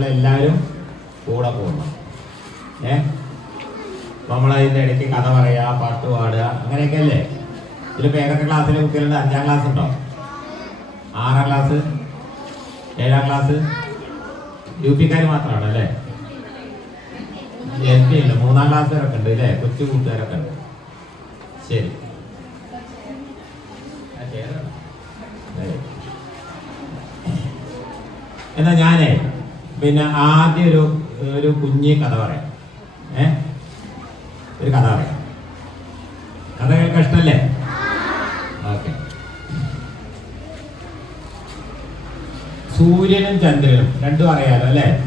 നിങ്ങൾ എല്ലാവരും കൂടെ പോകണം ഏ? നമ്മളതിന്റെ ഇടയ്ക്ക് കഥ പറയുക പാട്ട് പാടുക അങ്ങനെയൊക്കെ അല്ലേ? ഇതിലിപ്പോൾ ഏതൊക്കെ ക്ലാസ്സിലെ കുട്ടികളുണ്ട്? അഞ്ചാം ക്ലാസ് ഉണ്ടോ? ആറാം ക്ലാസ്? ഏഴാം ക്ലാസ്? യു പിക്കാർ മാത്രമാണ് അല്ലേ? എൽ പി ഉണ്ട്. മൂന്നാം ക്ലാസ് വരൊക്കെ ഉണ്ട് അല്ലേ? കൊച്ചു കൂട്ടുകാരൊക്കെ ഉണ്ട്. ശരി. എന്നാ ഞാനേ പിന്നെ ആദ്യം ഒരു ഒരു കുഞ്ഞി കഥ പറയാം. ഏ? ഒരു കഥ പറയാം. കഥ കേൾക്കാൻ ഇഷ്ടല്ലേ? ഓക്കെ. സൂര്യനും ചന്ദ്രനും രണ്ടും അറിയാലോ അല്ലേ?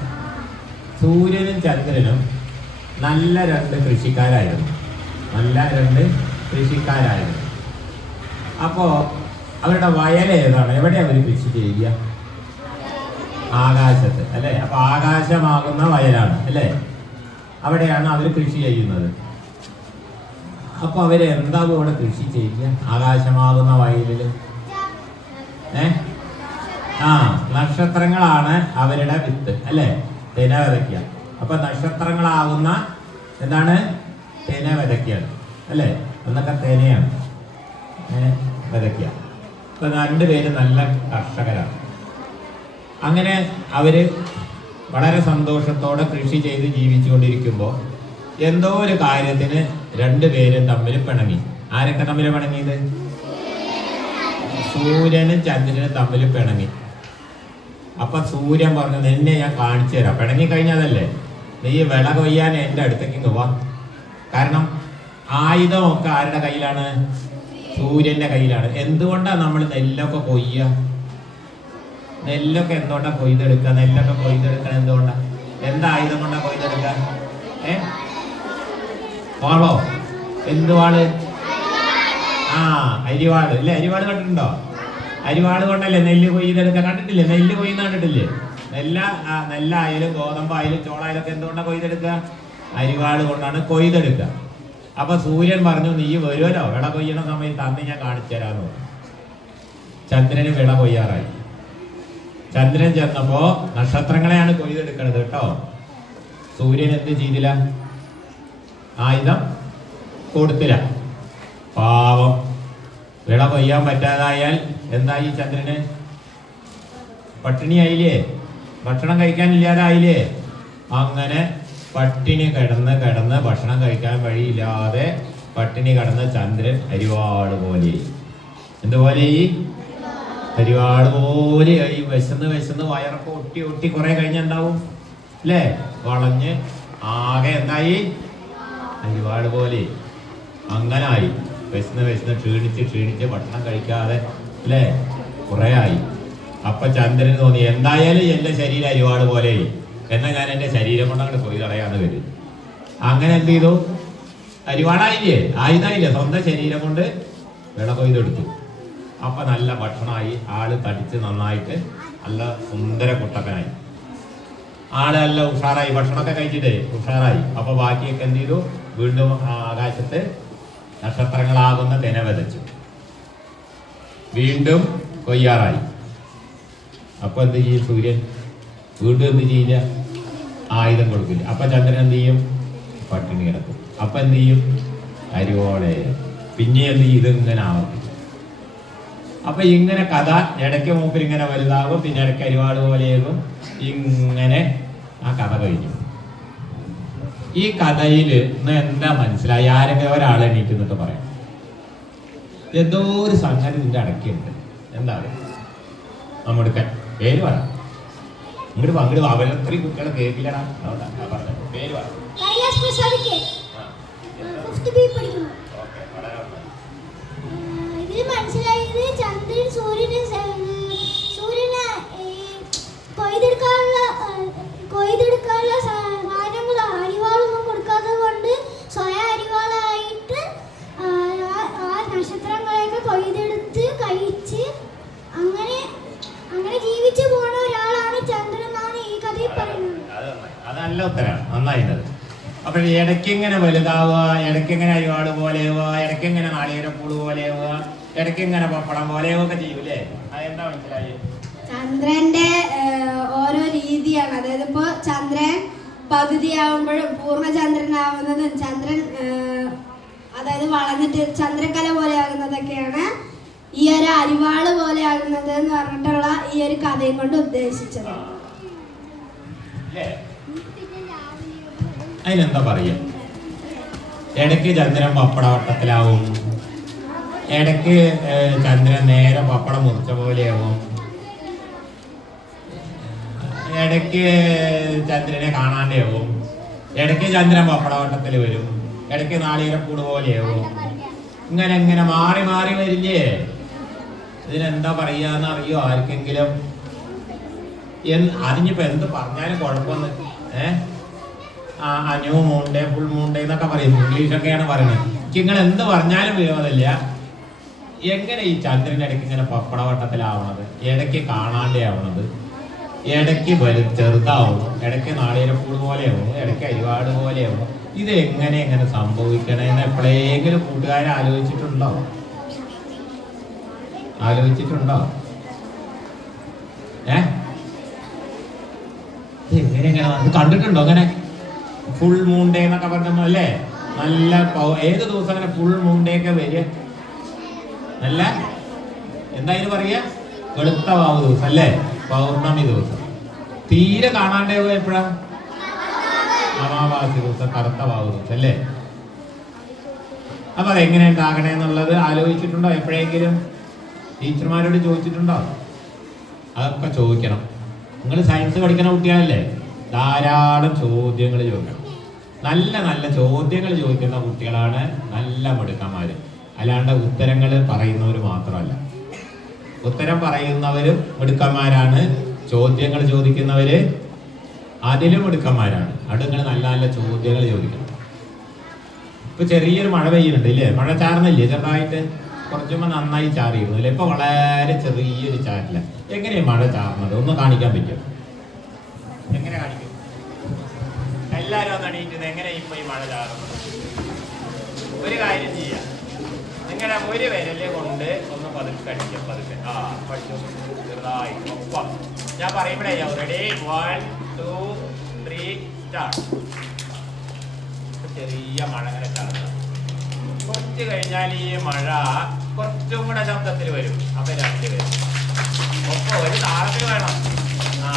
സൂര്യനും ചന്ദ്രനും നല്ല രണ്ട് കൃഷിക്കാരായിരുന്നു. നല്ല രണ്ട് കൃഷിക്കാരായിരുന്നു. അപ്പോ അവരുടെ വയൽ ഏതാണ്? എവിടെയാണ് അവർ കൃഷി ചെയ്യുക? ആകാശത്ത് അല്ലേ? അപ്പൊ ആകാശമാകുന്ന വയലാണ് അല്ലേ? അവിടെയാണ് അവർ കൃഷി ചെയ്യുന്നത്. അപ്പൊ അവർ എന്താ അവിടെ കൃഷി ചെയ്യുക? ആകാശമാകുന്ന വയലിൽ. ഏ? ആ നക്ഷത്രങ്ങളാണ് അവരുടെ വിത്ത് അല്ലേ? തിന വിതയ്ക്കുക. അപ്പൊ നക്ഷത്രങ്ങളാകുന്ന എന്താണ്? തിന വിതയ്ക്കുകയാണ് അല്ലേ? എന്നൊക്കെ തേനയാണ് വിതയ്ക്കുക. ഇപ്പൊ രണ്ടുപേര് നല്ല കർഷകരാണ്. അങ്ങനെ അവർ വളരെ സന്തോഷത്തോടെ കൃഷി ചെയ്ത് ജീവിച്ചുകൊണ്ടിരിക്കുമ്പോൾ എന്തോ ഒരു കാര്യത്തിന് രണ്ടുപേരും തമ്മിൽ പിണങ്ങി. ആരൊക്കെ തമ്മിൽ പിണങ്ങിയത്? സൂര്യനും ചന്ദ്രനും തമ്മിൽ പിണങ്ങി. അപ്പൊ സൂര്യൻ പറഞ്ഞു നിന്നെ ഞാൻ കാണിച്ചു തരാം. പിണങ്ങി കഴിഞ്ഞതല്ലേ? നീ വിള കൊയ്യാൻ എന്റെ അടുത്തേക്ക് ഇങ്ങ് വാ. കാരണം ആയുധമൊക്കെ ആരുടെ കയ്യിലാണ്? സൂര്യന്റെ കയ്യിലാണ്. എന്തുകൊണ്ടാണ് നമ്മൾ നെല്ലൊക്കെ കൊയ്യുക നെല്ലൊക്കെ എന്തുകൊണ്ടാ കൊയ്തെടുക്കുക? നെല്ലൊക്കെ കൊയ്തെടുക്കാൻ എന്തുകൊണ്ടാ? എന്താ ആയുധം കൊണ്ടാ കൊയ്തെടുക്കുക? ഏ? വാളോ? എന്ത് ആ അരിവാൾ. അല്ലേ അരിവാൾ കണ്ടിട്ടുണ്ടോ? അരിവാൾ കൊണ്ടല്ലേ നെല്ല് കൊയ്തെടുക്കുക? കണ്ടിട്ടില്ലേ? നെല്ല് കൊയ്യുന്ന കണ്ടിട്ടില്ലേ? നെല്ല നെല്ലായാലും ഗോതമ്പായാലും ചോളായാലും ഒക്കെ എന്തുകൊണ്ടാ കൊയ്തെടുക്കുക? അരിവാൾ കൊണ്ടാണ് കൊയ്തെടുക്കുക. അപ്പൊ സൂര്യൻ പറഞ്ഞു നീ വരുമല്ലോ വിള കൊയ്യണ സമയത്ത് അന്ന് ഞാൻ കാണിച്ചു പറഞ്ഞു. ചന്ദ്രന് വിള കൊയ്യാറായി. ചന്ദ്രൻ ചെന്നപ്പോ നക്ഷത്രങ്ങളെയാണ് കൊയ്തെടുക്കണത് കേട്ടോ. സൂര്യൻ എന്ത് ചെയ്തില്ല? ആയുധം കൊടുത്തില്ല. പാവം. വിള കൊയ്യാൻ പറ്റാതായാൽ എന്തായി ചന്ദ്രന്? പട്ടിണിയായില്ലേ? ഭക്ഷണം കഴിക്കാൻ കഴിക്കാനില്ലാതായില്ലേ? അങ്ങനെ പട്ടിണി കിടന്ന് കിടന്ന് ഭക്ഷണം കഴിക്കാൻ വഴിയില്ലാതെ പട്ടിണി കിടന്ന ചന്ദ്രൻ അരിവാട് പോലെ. എന്തുപോലെ? ഈ അരിവാട് പോലെയായി. വിശന്ന് വിശന്ന് വയറൊക്കെ ഒട്ടി ഒട്ടി കുറെ കഴിഞ്ഞുണ്ടാവും അല്ലേ വളഞ്ഞ്. ആകെ എന്തായി? പരിപാട് പോലെ. അങ്ങനായി. വിശന്ന് വിശന്ന് ക്ഷീണിച്ച് ക്ഷീണിച്ച് ഭക്ഷണം കഴിക്കാതെ അല്ലേ കുറെ ആയി അപ്പൊ ചന്ദ്രന് തോന്നി എന്തായാലും എന്റെ ശരീരം അരിവാട് പോലെ. എന്നാ ഞാൻ എന്റെ ശരീരം കൊണ്ട് അങ്ങോട്ട് പോയി കളയാന്ന് വരും അങ്ങനെ എന്ത് ചെയ്തു? അരിവാടായില്ലേ? ആയുധായില്ലേ സ്വന്തം ശരീരം കൊണ്ട് വിള കൊയ്തെടുത്തു. അപ്പൊ നല്ല ഭക്ഷണമായി. ആൾ തടിച്ച് നന്നായിട്ട് നല്ല സുന്ദര കുട്ടക്കനായി ആൾ നല്ല ഉഷാറായി. ഭക്ഷണമൊക്കെ കഴിച്ചിട്ടേ ഉഷാറായി. അപ്പൊ ബാക്കിയൊക്കെ എന്ത് ചെയ്തു? വീണ്ടും ആകാശത്ത് നക്ഷത്രങ്ങളാകുന്ന തിന വിതച്ചു വീണ്ടും കൊയ്യാറായി. അപ്പൊ എന്ത് ചെയ്യും സൂര്യൻ? വീണ്ടും എന്ത് ചെയ്യില്ല? ആയുധം കൊടുക്കില്ല. അപ്പൊ ചന്ദ്രൻ എന്ത് ചെയ്യും? പട്ടിണി കിടക്കും. അപ്പൊ എന്ത് ചെയ്യും? അരിവോളെ പിന്നെ എന്ത് ചെയ്യും? ഇങ്ങനെ ആവർത്തിക്കും. അപ്പൊ ഇങ്ങനെ കഥ ഇടയ്ക്ക് മൂപ്പിൽ ഇങ്ങനെ വലുതാകും പിന്നെ ഇടയ്ക്ക് അരിവാട് പോലെയാകും ഇങ്ങനെ ആ കഥ കഴിഞ്ഞു. ഈ കഥയിൽ ഇന്ന് എന്താ മനസ്സിലായി? ആരെങ്കിലും ഒരാൾ എണീറ്റ് എന്നിട്ട് പറയാം. എന്തോ ഒരു സംഗതി ഇതിന്റെ അടക്കിയുണ്ട് എന്താ പറയുക നമ്മുടെ പേര് പറ. ഇങ്ങോട്ട് അങ്ങോട്ട് അവരത്രയും കുട്ടികളെ കേൾക്കില്ലടാ. പറഞ്ഞു പറഞ്ഞത്. പേര് പറ കൈലാസ് പ്രസാദിക്ക് ആ. ഫിഫ്ത് ബി പഠിക്കുന്നു ഓക്കേ, വളരെ നന്നായി. ആ, ഇതിൽ മനസ്സിലായത് ചന്ദ്രൻ സൂര്യനെ സൂര്യനെ കൊയ്തെടുക്കാനുള്ള കൊയ്തെടുക്കാനുള്ള സാധനങ്ങൾ അരിവാളൊന്നും കൊടുക്കാത്തത് കൊണ്ട് സ്വയം അരിവാളായിട്ട് ആ, നക്ഷത്രങ്ങളെയൊക്കെ കൊയ്തെടുത്ത് കഴിച്ച് അങ്ങനെ അങ്ങനെ ജീവിച്ചു പോണ ഒരാളാണ് ചന്ദ്രൻ എന്നാണ് ഈ കഥയിൽ പറയുന്നത്. അതല്ല ഉത്തരമാണ് നന്നായിട്ടത്. അപ്പൊ ഇടയ്ക്ക് ഇങ്ങനെ വലുതാവുക ഇടയ്ക്ക് ഇങ്ങനെ അരിവാട് പോലെയാവുക ഇടയ്ക്ക് ഇങ്ങനെ നാളികേരപ്പൂട് പോലെയാവുക ഇടയ്ക്ക് ഇങ്ങനെ പപ്പടം പോലെയൊക്കെ ചെയ്യൂലേ? അതെന്താ മനസ്സിലായി? ചന്ദ്രന്റെ ഓരോ രീതിയാണ്. അതായത് ഇപ്പോ ചന്ദ്രൻ പകുതിയാവുമ്പോഴും പൂർണചന്ദ്രനാവുന്നതും ചന്ദ്രൻ അതായത് വളർന്നിട്ട് ചന്ദ്രക്കല പോലെ ആകുന്നതൊക്കെയാണ് ഈ ഒരു അരിവാൾ പോലെ ആകുന്നത് എന്ന് പറഞ്ഞിട്ടുള്ള ഈ ഒരു കഥയും കൊണ്ട് ഉദ്ദേശിച്ചത്. അതിനെന്താ പറയുക ഇടയ്ക്ക് ചന്ദ്രൻ പപ്പടവട്ടത്തിലാവും. ഇടയ്ക്ക് ചന്ദ്രൻ നേരെ പപ്പടം മുറിച്ച പോലെയാവും. ഇടയ്ക്ക് ചന്ദ്രനെ കാണാണ്ടാവും. ഇടയ്ക്ക് ചന്ദ്രൻ പപ്പടവട്ടത്തിൽ വരും. ഇടയ്ക്ക് നാളികരപ്പൂട് പോലെയാവും. ഇങ്ങനെ ഇങ്ങനെ മാറി മാറി വരില്ലേ? ഇതിനെന്താ പറയാന്ന് അറിയോ ആർക്കെങ്കിലും? അതിനിപ്പോ എന്ത് പറഞ്ഞാലും കുഴപ്പമൊന്നും ഏ? ആ ന്യൂ മൂണ്ടേ ഫുൾ മൂണ്ടേ എന്നൊക്കെ പറയും. ഇംഗ്ലീഷൊക്കെയാണ് പറയുന്നത്. നിങ്ങൾ എന്ത് പറഞ്ഞാലും വിരോധമില്ല. എങ്ങനെ ഈ ചന്ദ്രൻ ഇടയ്ക്ക് ഇങ്ങനെ പപ്പടവട്ടത്തിലാവണത് ഇടയ്ക്ക് കാണാണ്ടേ ആവണത്? ഇടയ്ക്ക് വലു ചെറുതാവും. ഇടയ്ക്ക് നാളികേരപ്പൂട് പോലെയാവും. ഇടയ്ക്ക് അരിവാട് പോലെയാവും. ഇത് എങ്ങനെ എങ്ങനെ സംഭവിക്കണമെന്ന് എപ്പോഴെങ്കിലും കൂട്ടുകാരെ ആലോചിച്ചിട്ടുണ്ടോ? ആലോചിച്ചിട്ടുണ്ടോ? ഏ? എങ്ങനെ എങ്ങനെ കണ്ടിട്ടുണ്ടോ അങ്ങനെ? ഫുൾ മൂൺ ഡേ എന്നൊക്കെ പറഞ്ഞല്ലേ നല്ല ഏത് ദിവസം അങ്ങനെ ഫുൾ മൂൺ ഡേ ഒക്കെ വരിക? നല്ല എന്താ ഇതിന് പറയാ വെളുത്ത വാവ് ദിവസം അല്ലേ? പൗർണമി ദിവസം. തീരെ കാണാണ്ടേ എപ്പോഴാ? അമാവാസി ദിവസം കറുത്ത വാവ് ദിവസം അല്ലേ? അപ്പൊ അതെങ്ങനെ ഉണ്ടാകണേ എന്നുള്ളത് ആലോചിച്ചിട്ടുണ്ടോ? എപ്പോഴെങ്കിലും? ടീച്ചർമാരോട് ചോദിച്ചിട്ടുണ്ടോ? അതൊക്കെ ചോദിക്കണം. നിങ്ങൾ സയൻസ് പഠിക്കുന്ന കുട്ടികളല്ലേ ധാരാളം ചോദ്യങ്ങൾ ചോദിക്കണം. നല്ല നല്ല ചോദ്യങ്ങൾ ചോദിക്കുന്ന കുട്ടികളാണ് നല്ല മിടുക്കന്മാര്. അല്ലാണ്ട് ഉത്തരങ്ങൾ പറയുന്നവർ മാത്രമല്ല. ഉത്തരം പറയുന്നവരും മിടുക്കന്മാരാണ്. ചോദ്യങ്ങൾ ചോദിക്കുന്നവര് അതിലും മിടുക്കന്മാരാണ്. അവിടെ നിങ്ങൾ നല്ല നല്ല ചോദ്യങ്ങൾ ചോദിക്കണം. ഇപ്പൊ ചെറിയൊരു മഴ പെയ്യുന്നുണ്ട് ഇല്ലേ? മഴ ചാർന്നില്ലേ ചെറുതായിട്ട് കുറച്ചുമ്പോൾ നന്നായി ചാറിയിരുന്നു അല്ലേ? ഇപ്പൊ വളരെ ചെറിയൊരു ചാറില്ല എങ്ങനെയാ മഴ ചാർന്നത് ഒന്ന് കാണിക്കാൻ പറ്റും എങ്ങനെ കാണിക്കും? എല്ലാരും ഒന്ന് അണിയിക്കുന്നത് എങ്ങനെയാ ഇപ്പൊ ഈ മഴ ചാറുന്നത്? ഒരു കാര്യം നിങ്ങളുടെ ഒരു വിരൽ കൊണ്ട് ഒന്ന് പതുക്കെ അടിക്കാം പതുക്കെ. ആ പഠിച്ചു ചെറുതായി. ഒപ്പം ഞാൻ പറയുമ്പോഴേ ready one two three start ചെറിയ മഴ അങ്ങനെ ചാടുക കുറച്ച് കഴിഞ്ഞാൽ ഈ മഴ കുറച്ചും കൂടെ ശബ്ദത്തിൽ വരും. അപ്പൊ രണ്ട് വരും ഒപ്പം ഒരു താളത്തിൽ വേണം. ആ.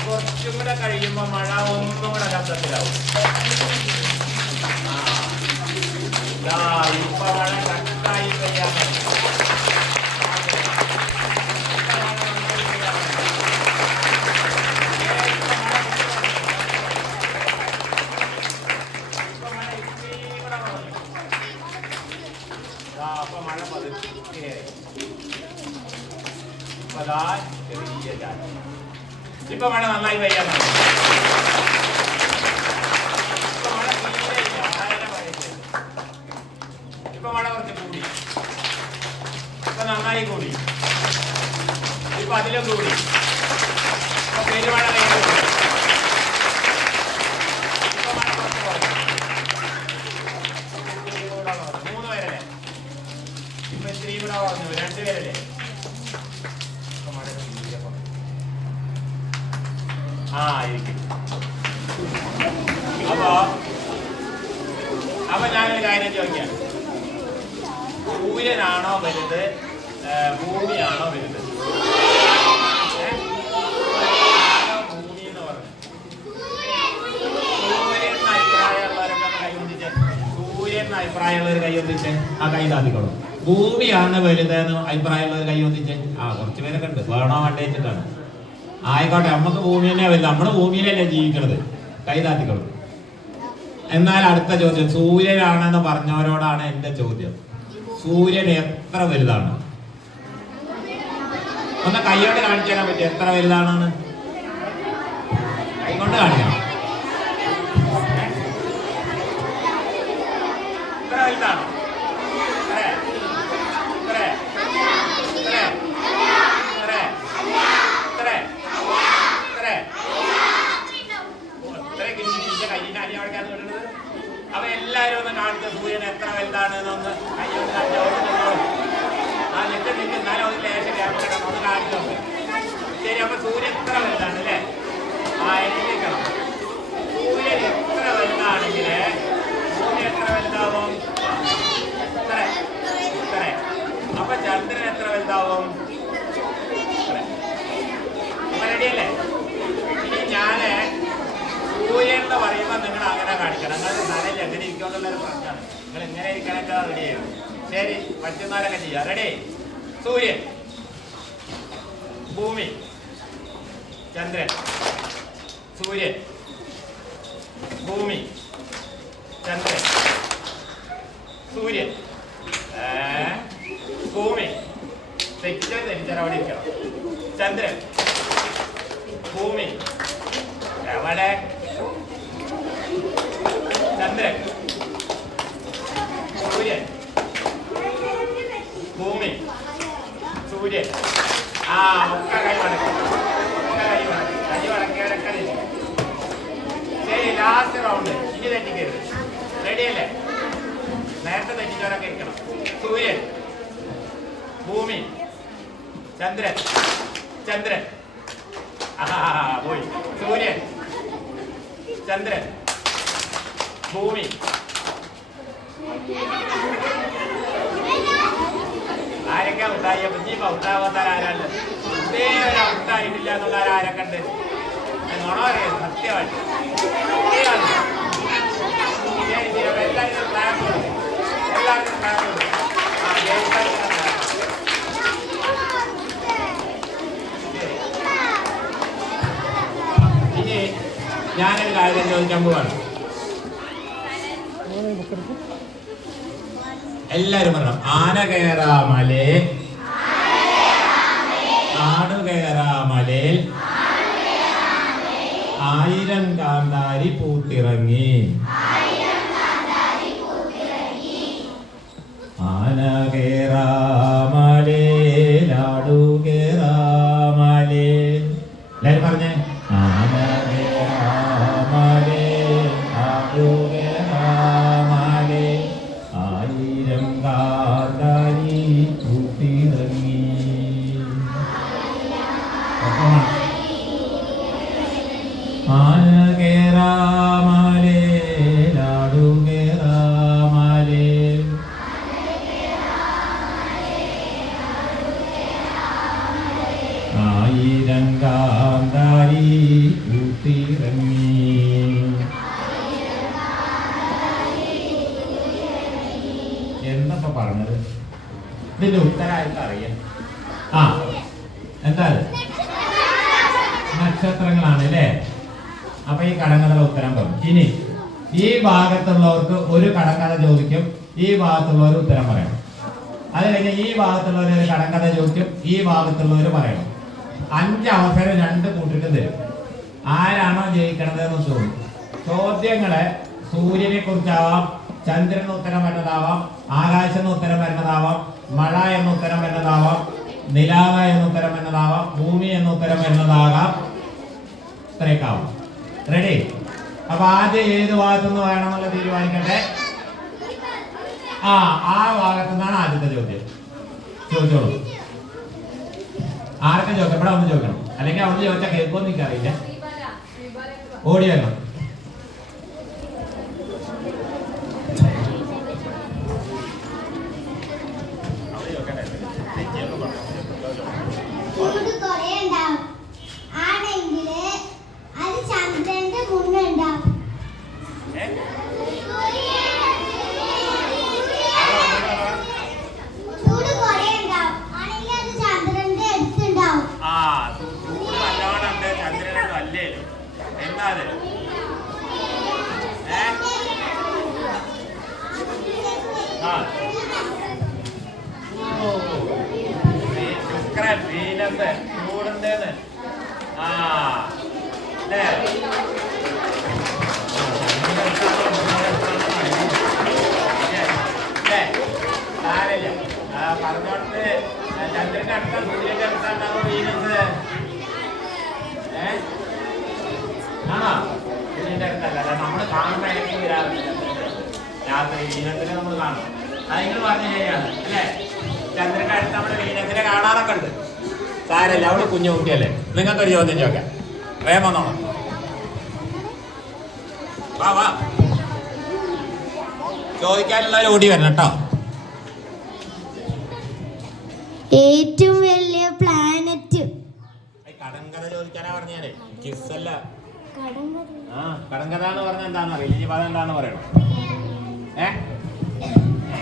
കുറച്ചും കൂടെ കഴിയുമ്പോ മഴ ഒന്നും കൂടെ ശബ്ദത്തിലാവും. ദാ ഇപ്പൊ മഴ കട്ടായി പെയ്യാൻ തുടങ്ങി. ഇപ്പൊ മഴ നന്നായി പെയ്യാൻ തുടങ്ങി. ഇപ്പൊ മഴ ഇത്തിരി കൂടെ കുറഞ്ഞു. ദാ ഇപ്പൊ മഴ പതുക്കെ ഇപ്പൊ ദാ ചെറിയ ചാറ്റൽ. ഇപ്പൊ മഴ നന്നായി പെയ്യാൻ തുടങ്ങി. ഇപ്പൊ മഴ തീരെ ഇല്ല. വളരെ മഴയില്ല. ഇപ്പൊ മഴ കുറച്ച് കൂടി നന്നായി കൂടി. ഇപ്പൊ അതിലും കൂടി. ഇപ്പൊ പെരുമഴ. മൂന്ന് പേരല്ലേ? ഇപ്പൊ ഇത്തിരി കൂടെ കുറഞ്ഞു രണ്ട് പേരല്ലേ. ആ ഇരിക്കും അപ്പോ അപ്പൊ ഞാനൊരു കാര്യം ചോദിക്കാം. സൂര്യനാണോ വലുത്? ഭൂമിയാണോ വരുന്നത്? ഭൂമി എന്ന് അഭിപ്രായമുള്ളവർ കൈ ആ കൈതാദികളോ ഭൂമിയാണ് വലുതെന്ന് അഭിപ്രായമുള്ളവർ കൈ ഒന്നിച്ച് ആ കുറച്ച് പേരൊക്കെ ഉണ്ട്. വേണോ വേണ്ടേ ആയിക്കോട്ടെ നമുക്ക് ഭൂമി തന്നെ വലുത്. നമ്മുടെ ഭൂമിയിലല്ലേ ജീവിക്കണത്. കൈതാത്തിക്കളും എന്നാൽ അടുത്ത ചോദ്യം സൂര്യനാണെന്ന് പറഞ്ഞവരോടാണ് എന്റെ ചോദ്യം. സൂര്യൻ എത്ര വലുതാണ്? ഒന്ന് കൈകൊണ്ട് കാണിച്ചു തരാൻ പറ്റും എത്ര വലുതാണെന്ന്? കൈകൊണ്ട് വിടുന്നത്. അപ്പൊ എല്ലാരും ഒന്ന് കാണിച്ച സൂര്യൻ എത്ര വലുതാണ് എന്നൊന്ന് കൈ ഒന്ന് കാണിച്ചു ആ നിൽക്ക് നിൽക്ക് എന്നാലും ഒന്ന് ലേശം ശരി കിട്ടണം ഒന്ന് എത്ര വലുതാണ് അല്ലേ ആ എണ്ണിക്കണം സൂര്യൻ എത്ര വലുതാണെങ്കിൽ എത്ര വലുതാവും ഇത്ര ഇത്ര അപ്പൊ ചന്ദ്രൻ എത്ര വലുതാവും. അപ്പൊ റെഡിയല്ലേ ഇനി ഞാൻ സൂര്യൻ പറയുമ്പോൾ നിങ്ങൾ അങ്ങനെ കാണിക്കണം നിങ്ങൾ നനയിൽ എങ്ങനെ ഇരിക്കുമെന്നുള്ളൊരു നിങ്ങൾ എങ്ങനെ ഇരിക്കാനൊക്കെ റെഡി ചെയ്യും ശരി പറ്റുന്നവരൊക്കെ ചെയ്യാം റെഡി സൂര്യൻ ഭൂമി. ചന്ദ്രൻ. സൂര്യൻ. ഭൂമി. ചന്ദ്രൻ. സൂര്യൻ. ഭൂമി. തെറ്റാൻ ധരിച്ചാൽ അവിടെ ഇരിക്കണം. ചന്ദ്രൻ. ഭൂമി. അവിടെ ചന്ദ്രൻ. സൂര്യൻ. ഭൂമി. സൂര്യൻ. ആ ഒക്കെ കൈ വടക്കും ഒക്കെ കൈ വടക്കും കൈ വടക്കിയവരൊക്കെ ശരി ലാസ്റ്റ് റൗണ്ട് ഇനി തെറ്റിക്കരുത് റെഡിയല്ലേ നേരത്തെ തെറ്റിച്ചവരൊക്കെ ഇരിക്കണം സൂര്യൻ ഭൂമി ചന്ദ്രൻ ചന്ദ്രൻ പോയി സൂര്യൻ ചന്ദ്രൻ ഭൂമി അപ്പൊ നീ ഔട്ടാവാത്ത ആരാണ്ട് ഇതേ ഒരു ഔട്ടായിട്ടില്ല എന്നുള്ള ആരൊക്കെ ഉണ്ട്? നുണ സത്യമായിട്ട്. എല്ലാവർക്കും ഞാനൊരു കാര്യം ചോദിക്കാൻ പോവാണ്. എല്ലാരും പറഞ്ഞു ആന കയറാമലേ ആയിരം കാന്താരി കൂത്തിറങ്ങി എന്നപ്പോ പറഞ്ഞത്? ഇതിന്റെ ഉത്തരായിട്ട് അറിയാം. ആ എന്താ? നക്ഷത്രങ്ങളാണ് അല്ലേ അപ്പൊ ഈ കടങ്കഥയുടെ ഉത്തരം പറയും ഇനി ഈ ഭാഗത്തുള്ളവർക്ക് ഒരു കടങ്കഥ ചോദിക്കും ഈ ഭാഗത്തുള്ളവർ ഉത്തരം പറയണം അത് കഴിഞ്ഞ് ഈ ഭാഗത്തുള്ളവർ ഒരു കടങ്കഥ ചോദിക്കും ഈ ഭാഗത്തുള്ളവർ പറയണം. അഞ്ച് അവസരം രണ്ട് കൂട്ടിട്ട് തരും. ആരാണോ ജയിക്കണത് എന്ന് ചോദിക്കും. ചോദ്യങ്ങളെ സൂര്യനെ കുറിച്ചാവാം ചന്ദ്രന് ഉത്തരം വരുന്നതാവാം ആകാശത്തിന് ഉത്തരം വരുന്നതാവാം മഴ എന്ന ഉത്തരം വരുന്നതാവാം നിലാവ എന്ന ഉത്തരം വരുന്നതാവാം ഭൂമി എന്ന ഉത്തരം വരുന്നതാകാം. ഇത്രയൊക്കെ റെഡി അപ്പൊ ആദ്യം ഏത് ഭാഗത്തുനിന്ന് വേണമെന്നുള്ള തീരുമാനിക്കട്ടെ ആ ആ ഭാഗത്തു നിന്നാണ് ആദ്യത്തെ ചോദ്യം. ചോദിച്ചോളൂ. ആർക്കും ചോദിക്കാം ഇവിടെ വന്ന് ചോദിക്കണം. അല്ലെങ്കിൽ അവിടെ ചോദിച്ചാൽ കേൾക്കുമോ എനിക്കറിയില്ല. ഓടി വരണം അവിടെ ചോദിക്കട്ടെ തെറ്റിയൊന്നും പറഞ്ഞു ചൂട് കുറേ ഉണ്ടാവും ആണെങ്കിൽ അത് ചന്ദ്രന്റെ മുന്നുണ്ടാവും ചൂട് കുറേ ഉണ്ടാവും ആണെങ്കിൽ അത് ചന്ദ്രന്റെ അടുത്തുണ്ടാവും ആ ചൂട് നല്ലോണം ഉണ്ട് ചന്ദ്രനൊന്നും അല്ലേലും എന്നാ അത് ഏ? ആ ഓ, ഈ ശുക്രൻ വീനസ് ചൂടുണ്ടെന്ന് ആ അല്ലേ അല്ലേ സാരമില്ല ആ, പറഞ്ഞോണ്ട് ചന്ദ്രന്റെ അടുത്ത സൂര്യന്റെ അടുത്താണ്ടാവും വീനസ് ഏ ആണോ? നമ്മൾ നമ്മൾ കാണും. അല്ലേ? സാരല്ല അവൾ കുഞ്ഞു കുട്ടിയല്ലേ. നിങ്ങൾക്കൊരു ചോദ്യം ചോദിക്കാം. വേഗം വന്നോളാം. വാ വാ. ചോദിക്കാനുള്ള ഓടി വരണം കേട്ടോ. ഏറ്റവും വലിയ പ്ലാനറ്റ് കടങ്കഥ ചോദിക്കാനാ പറഞ്ഞാലേ കിസ്സല്ല. ആ കടങ്കഥ എന്ന് പറഞ്ഞാൽ എന്താന്ന് അറിയില്ല. ഇനി പദം എന്താന്ന് പറയണം. ഏ?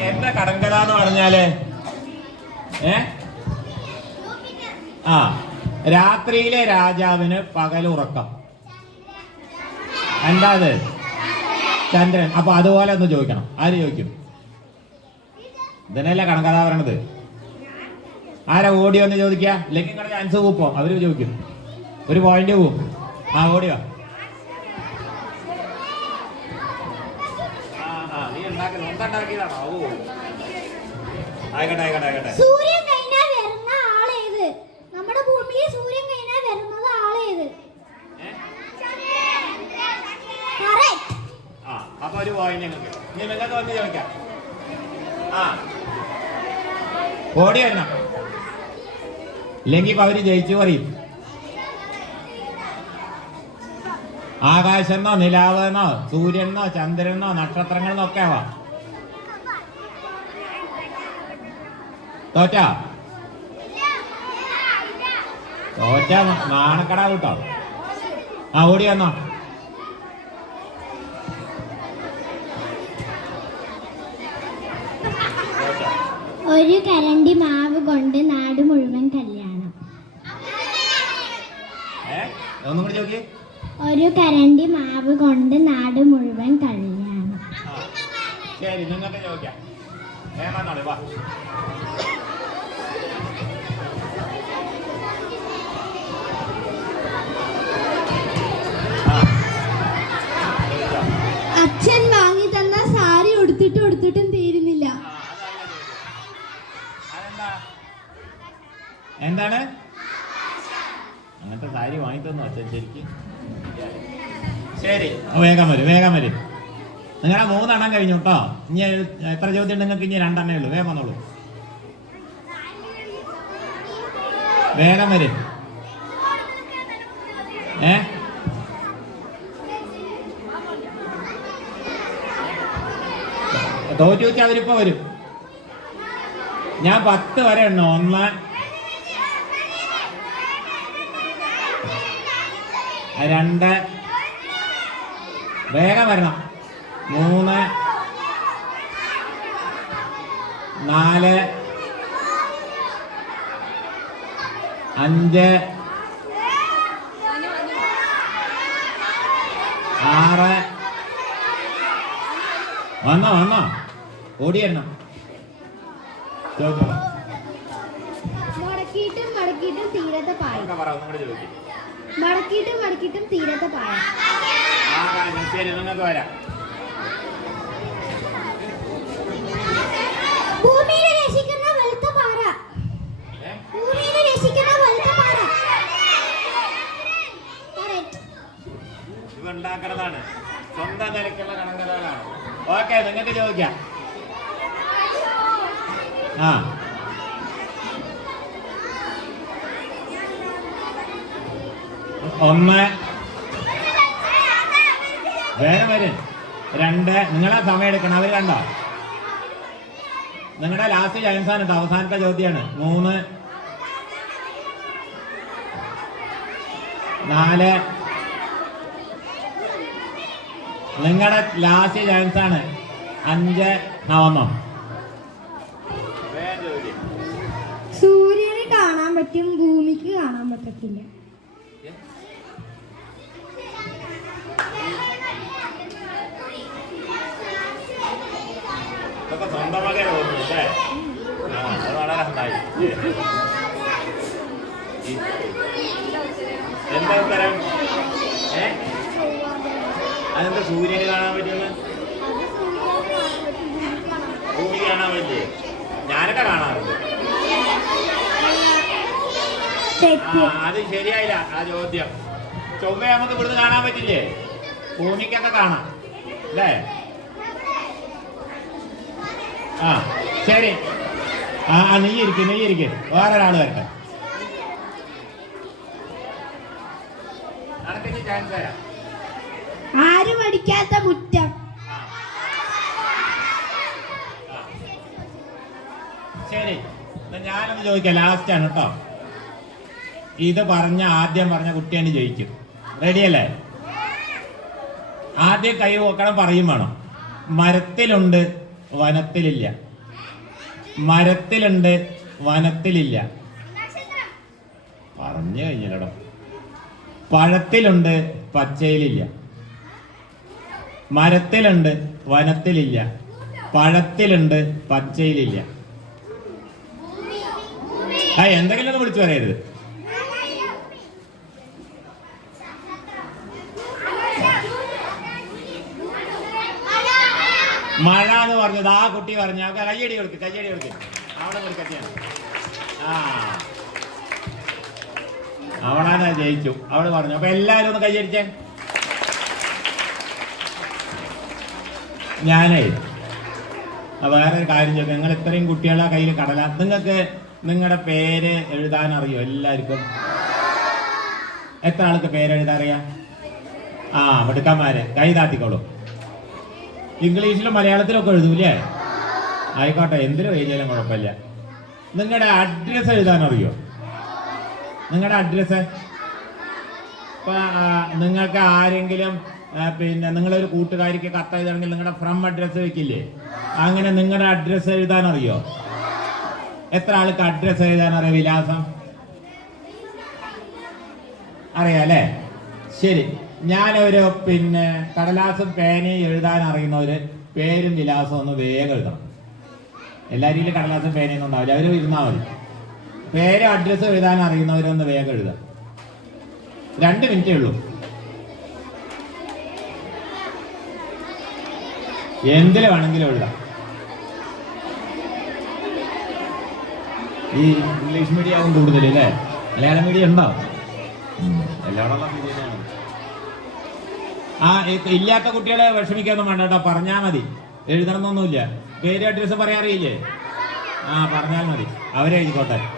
എന്താ കടങ്കഥ എന്ന് പറഞ്ഞാൽ? ഏ? ആ രാത്രിയിലെ രാജാവിന് പകലുറക്കം. എന്താ അത് ചന്ദ്രൻ. അപ്പൊ അതുപോലെ ഒന്ന് ചോദിക്കണം. ആര് ചോദിക്കും? ഇതിനല്ല കണക്കഥ പറയണത്. ആരാ ഓടിയോ എന്ന് ചോദിക്കുക ഇല്ലെങ്കിൽ നിങ്ങളുടെ ചാൻസ് കൂപ്പോ. അവർ ചോദിക്കും. ഒരു പോയിന്റ് പോവും ആ ഓടിയോ. ആയിക്കോട്ടെ ആയിക്കോട്ടെ ആയിക്കോട്ടെ. സൂര്യൻ കഴിഞ്ഞാൽ വരുന്ന ആളേത്? നമ്മുടെ ഭൂമിയിൽ സൂര്യൻ കഴിഞ്ഞാൽ വരുന്നത് ആളേത്? ഏ? ആ അപ്പൊ ഒരു പോയിന്റ് നിങ്ങൾക്ക് ഇനി നിങ്ങൾക്ക് വന്ന് ചോദിക്കാം. ആ. ഓടി വരണം ഇല്ലെങ്കിൽ ഇപ്പൊ അവർ ജയിച്ചു പറയും. ആകാശെന്നോ നിലാവെന്നോ സൂര്യനെന്നോ ചന്ദ്രനെന്നോ നക്ഷത്രങ്ങളെന്നോ ഒക്കെ ആവാ. തോറ്റ? തോറ്റ നാണക്കട കിട്ടോ. ആ ഓടി വന്നോ. ഒരു കരണ്ടി മാവ് കൊണ്ട് നാട് മുഴുവൻ കല്യാണം ഏ ഒന്നും കൂടി ചോദിക്കേ ഒരു കരണ്ടി മാവ് കൊണ്ട് നാട് മുഴുവൻ കഴിയാണ് ശരി നിങ്ങൾക്ക് ചോദിക്കാം. വേഗം വാ. അച്ഛൻ വാങ്ങി തന്ന സാരി ഉടുത്തിട്ട് ഉടുത്തിട്ടും തീരുന്നില്ല. എന്താണ്? സാരി വാങ്ങി തന്നു അച്ഛൻ ശരിക്കും? ശരി. വേഗം വരും വേഗം വരും. നിങ്ങളെ മൂന്നെണ്ണം കഴിഞ്ഞു കേട്ടോ. ഇനി എത്ര ചോദ്യം നിങ്ങൾക്ക് ഇനി രണ്ടെണ്ണേ ഉള്ളൂ. വേഗം വന്നോളൂ. വേഗം വരും. ഏ? തോറ്റു വെച്ചാൽ അവരിപ്പോ വരും. ഞാൻ പത്ത് വരെ എണ്ണു. ഒന്ന് രണ്ട്. വേഗം വരണം. മൂന്ന്. നാല്. അഞ്ച്. ആറ്. വന്നോ വന്നോ. ഓടി വരണം. ചോദിച്ചോ. മടക്കിയിട്ടും മടക്കിയിട്ടും തീരത്തെ പായ. മടക്കിയിട്ടും മടക്കിയിട്ടും തീരത്തെ പായ. ശരി നിങ്ങൾക്ക് വരാം ഭൂമിയെ ഭൂമിയെ ഓക്കെ നിങ്ങൾക്ക് ചോദിക്കാം. ആ. ഒന്ന്. വേറെ വരും. രണ്ട്. നിങ്ങളെ സമയം എടുക്കണം. അവർ കണ്ടോ? നിങ്ങളുടെ ലാസ്റ്റ് ചാൻസ് ആണ് അവസാനത്തെ ചോദ്യമാണ്. മൂന്ന്. നാല്. നിങ്ങളുടെ ലാസ്റ്റ് ചാൻസ് ആണ്. അഞ്ച്. നവംബർ. സൂര്യനെ സൂര്യന് കാണാൻ പറ്റും ഭൂമിക്ക് കാണാൻ പറ്റത്തില്ല. ഇതൊക്കെ സ്വന്തമാകെ തോന്നുന്നു അല്ലേ? ആ അത് വളരെ നന്നായി. എന്താ ഉത്തരം? ഏ? അതെന്താ സൂര്യന് കാണാൻ പറ്റുന്ന ഭൂമി കാണാൻ പറ്റില്ലേ? ഞാനൊക്കെ കാണാറുണ്ട്. അത് ശരിയായില്ല ആ ചോദ്യം. ചൊവ്വ നമുക്ക് ഇവിടുന്ന് കാണാൻ പറ്റില്ലേ? ഭൂമിക്കൊക്കെ കാണാം. അല്ലേ? ആ ശരി. ആ നീ ഇരിക്കും നീ ഇരിക്കും. വേറൊരാൾ വരട്ടെ. ആരും അടിക്കാത്ത മുറ്റം. ശരി. ഞാനൊന്ന് ചോദിക്കാം ലാസ്റ്റ് ആണ് കേട്ടോ ഇത് പറഞ്ഞ ആദ്യം പറഞ്ഞ കുട്ടിയാണ് ജയിക്കും. റെഡിയല്ലേ ആദ്യം കൈ പോക്കണം പറയും വേണം. മരത്തിലുണ്ട് വനത്തിലില്ല. മരത്തിലുണ്ട് വനത്തിലില്ല. പറഞ്ഞു കഴിഞ്ഞല്ലോ പഴത്തിലുണ്ട് പച്ചയിലില്ല. മരത്തിലുണ്ട് വനത്തിലില്ല. പഴത്തിലുണ്ട് പച്ചയിലില്ല. ആ എന്തെങ്കിലും ഒന്ന് വിളിച്ചു പറയരുത്. മഴ എന്ന് പറഞ്ഞത്. ആ കുട്ടി പറഞ്ഞു കയ്യടി കൊടുക്ക് കയ്യടി കൊടുക്ക്. അവിടെ കൊടുക്കത്തിയാണ് ആ. അവളാണ് ജയിച്ചു. അവൾ പറഞ്ഞു അപ്പൊ എല്ലാരും ഒന്ന് കയ്യടിച്ചേ. ഞാനേ ഒരു കാര്യം ചോദിക്കാം. നിങ്ങൾ ഇത്രയും കുട്ടികളെ കയ്യിൽ കടല. നിങ്ങൾക്ക് നിങ്ങളുടെ പേര് എഴുതാൻ അറിയോ? എല്ലാവർക്കും. എത്ര ആൾക്ക് പേര് എഴുതാൻ അറിയാം? ആ മിടുക്കന്മാരെ കൈ താത്തിക്കോളൂ ഇംഗ്ലീഷിലും മലയാളത്തിലും ഒക്കെ എഴുതൂലേ ആയിക്കോട്ടെ എന്തിനും എഴുതിയാലും കുഴപ്പമില്ല. നിങ്ങളുടെ അഡ്രസ്സ് എഴുതാൻ അറിയോ നിങ്ങളുടെ അഡ്രസ്സ് ഇപ്പൊ നിങ്ങൾക്ക് ആരെങ്കിലും പിന്നെ നിങ്ങളൊരു കൂട്ടുകാരിക്ക് കത്ത് എഴുതണമെങ്കിൽ നിങ്ങളുടെ ഫ്രം അഡ്രസ്സ് വെക്കില്ലേ? അങ്ങനെ നിങ്ങളുടെ അഡ്രസ്സ് എഴുതാൻ അറിയോ എത്ര ആൾക്ക് അഡ്രസ്സ് എഴുതാൻ അറിയാം വിലാസം? അറിയാം അല്ലേ? ശരി. ഞാനൊരു പിന്നെ കടലാസും പേനയും എഴുതാൻ അറിയുന്നവര് പേരും വിലാസം ഒന്ന് വേഗം എഴുതണം. എല്ലാവരും കടലാസും പേനയൊന്നും ഉണ്ടാവില്ല. അവർ ഇരുന്നാൽ മതി. പേരും അഡ്രസ്സും എഴുതാൻ അറിയുന്നവരൊന്ന് വേഗം എഴുതാം. രണ്ട് മിനിറ്റേ ഉള്ളൂ. എന്തിൽ വേണമെങ്കിലും എഴുതാം. ഈ ഇംഗ്ലീഷ് മീഡിയം ആവും കൂടുതൽ അല്ലേ? മലയാളം മീഡിയം ഉണ്ടോ? എല്ലാവരും ആ ഇല്ലാത്ത കുട്ടികളെ വിഷമിക്കൊന്നും വേണ്ട കേട്ടോ. പറഞ്ഞാൽ മതി. എഴുതണമെന്നൊന്നുമില്ല. പേര് അഡ്രസ്സ് പറയാറിയില്ലേ ആ പറഞ്ഞാൽ മതി. അവരെ എഴുതിക്കോട്ടെ.